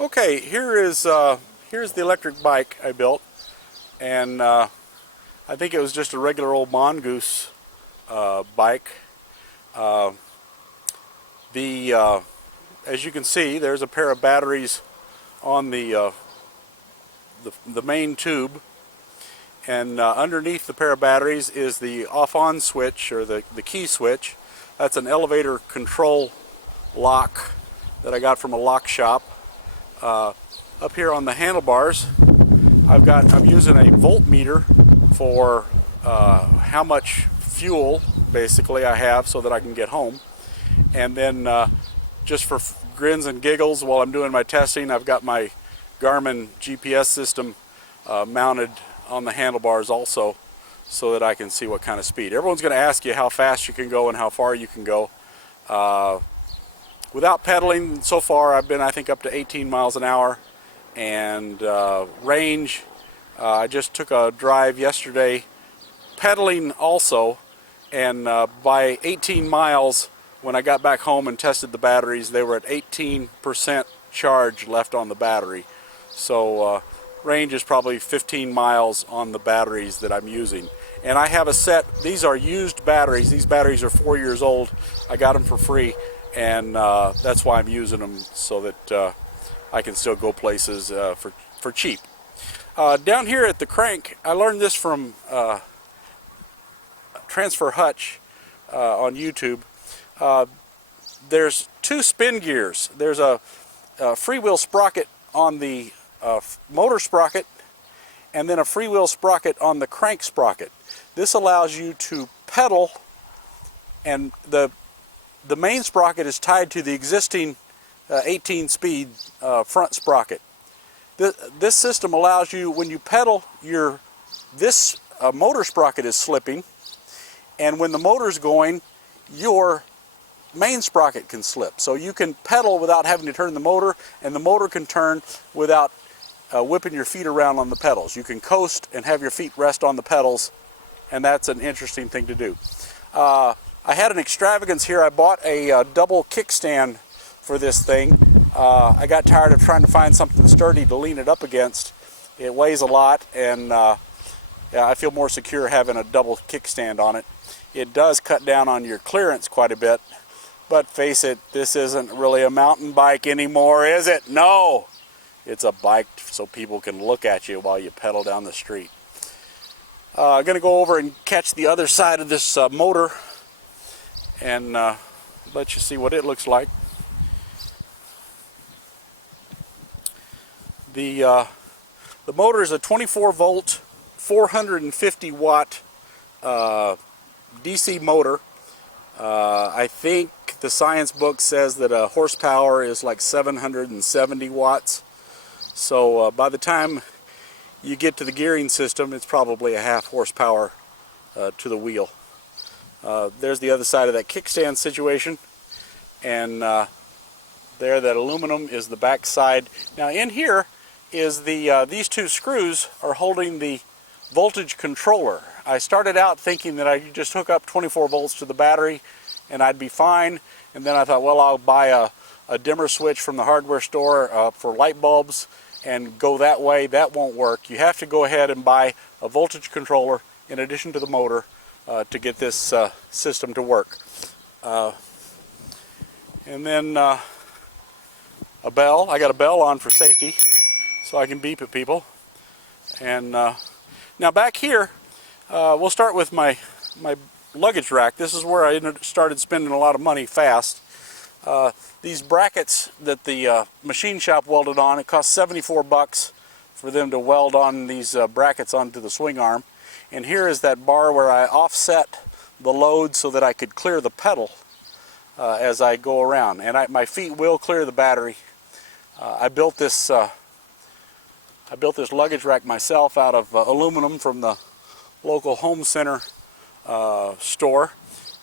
Okay, here's the electric bike I built, and I think it was just a regular old Mongoose bike. Uh, as you can see, there's a pair of batteries on the main tube, and underneath the pair of batteries is the off-on switch, or the key switch. That's an elevator control lock that I got from a lock shop. Up here on the handlebars, I'm using a voltmeter for how much fuel basically I have so that I can get home. And then just for grins and giggles while I'm doing my testing, I've got my Garmin GPS system mounted on the handlebars also, so that I can see what kind of speed. Everyone's going to ask you how fast you can go and how far you can go. Without pedaling, so far I've been, I think, up to 18 miles an hour. And range, I just took a drive yesterday pedaling also, and by 18 miles, when I got back home and tested the batteries, they were at 18% charge left on the battery. So range is probably 15 miles on the batteries that I'm using. And I have a set, these are used batteries. These batteries are 4 years old. I got them for free, and that's why I'm using them, so that I can still go places for cheap. Down here at the crank, I learned this from Transfer Hutch on YouTube. There's two spin gears. There's a freewheel sprocket on the motor sprocket, and then a freewheel sprocket on the crank sprocket. This allows you to pedal, and the main sprocket is tied to the existing 18-speed front sprocket. This system allows you, when you pedal, this motor sprocket is slipping, and when the motor's going, your main sprocket can slip. So you can pedal without having to turn the motor, and the motor can turn without whipping your feet around on the pedals. You can coast and have your feet rest on the pedals, and that's an interesting thing to do. I had an extravagance here. I bought a double kickstand for this thing. I got tired of trying to find something sturdy to lean it up against. It weighs a lot, and yeah, I feel more secure having a double kickstand on it. It does cut down on your clearance quite a bit, but face it, this isn't really a mountain bike anymore, is it? No! It's a bike so people can look at you while you pedal down the street. I'm going to go over and catch the other side of this motor and let you see what it looks like. The motor is a 24 volt, 450 watt DC motor. I think the science book says that a horsepower is like 770 watts. So by the time you get to the gearing system, it's probably a half horsepower to the wheel. There's the other side of that kickstand situation, and there, that aluminum is the back side. Now in here is these two screws are holding the voltage controller. I started out thinking that I could just hook up 24 volts to the battery and I'd be fine, and then I thought, well, I'll buy a dimmer switch from the hardware store for light bulbs and go that way. That won't work. You have to go ahead and buy a voltage controller in addition to the motor to get this system to work. And then a bell. I got a bell on for safety, so I can beep at people. And now back here, we'll start with my luggage rack. This is where I started spending a lot of money fast. These brackets that the machine shop welded on, it cost 74 bucks for them to weld on these brackets onto the swing arm. And here is that bar where I offset the load so that I could clear the pedal as I go around. And my feet will clear the battery. I built this luggage rack myself out of aluminum from the local home center store,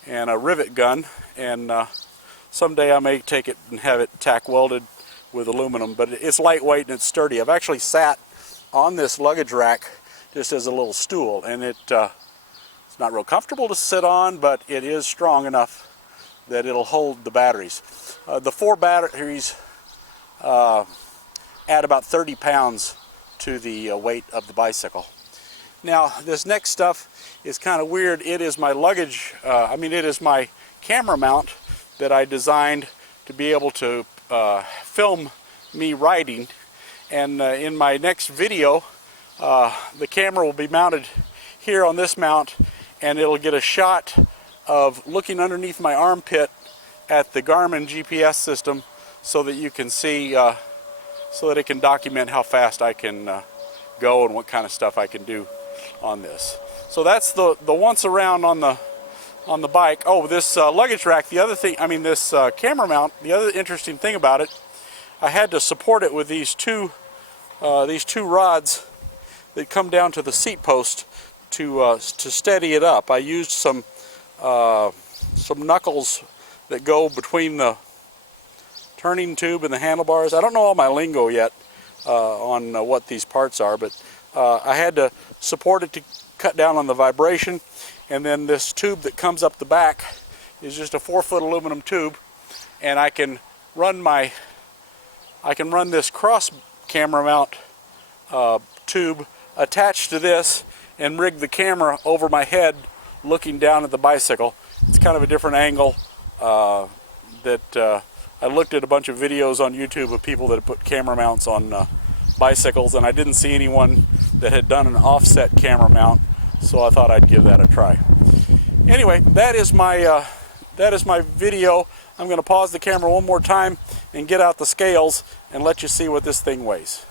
and a rivet gun, and someday I may take it and have it tack welded with aluminum, but it's lightweight and it's sturdy. I've actually sat on this luggage rack just as a little stool, and it's not real comfortable to sit on, but it is strong enough that it'll hold the batteries. The 4 batteries add about 30 pounds to the weight of the bicycle. Now, this next stuff is kind of weird. It is my luggage, it is my camera mount that I designed to be able to film me riding. And in my next video, the camera will be mounted here on this mount, and it'll get a shot of looking underneath my armpit at the Garmin GPS system so that you can see, so that it can document how fast I can go and what kind of stuff I can do on this. So that's the once around on the bike. Oh, this luggage rack, the other thing, this camera mount, the other interesting thing about it, I had to support it with these two rods that come down to the seat post to steady it up. I used some knuckles that go between the turning tube and the handlebars. I don't know all my lingo yet on what these parts are, but I had to support it to cut down on the vibration. And then this tube that comes up the back is just a 4-foot aluminum tube, and I can run this cross camera mount tube attached to this and rig the camera over my head looking down at the bicycle. It's kind of a different angle that I looked at a bunch of videos on YouTube of people that have put camera mounts on bicycles, and I didn't see anyone that had done an offset camera mount, so I thought I'd give that a try. Anyway, that is my video. I'm going to pause the camera one more time and get out the scales and let you see what this thing weighs.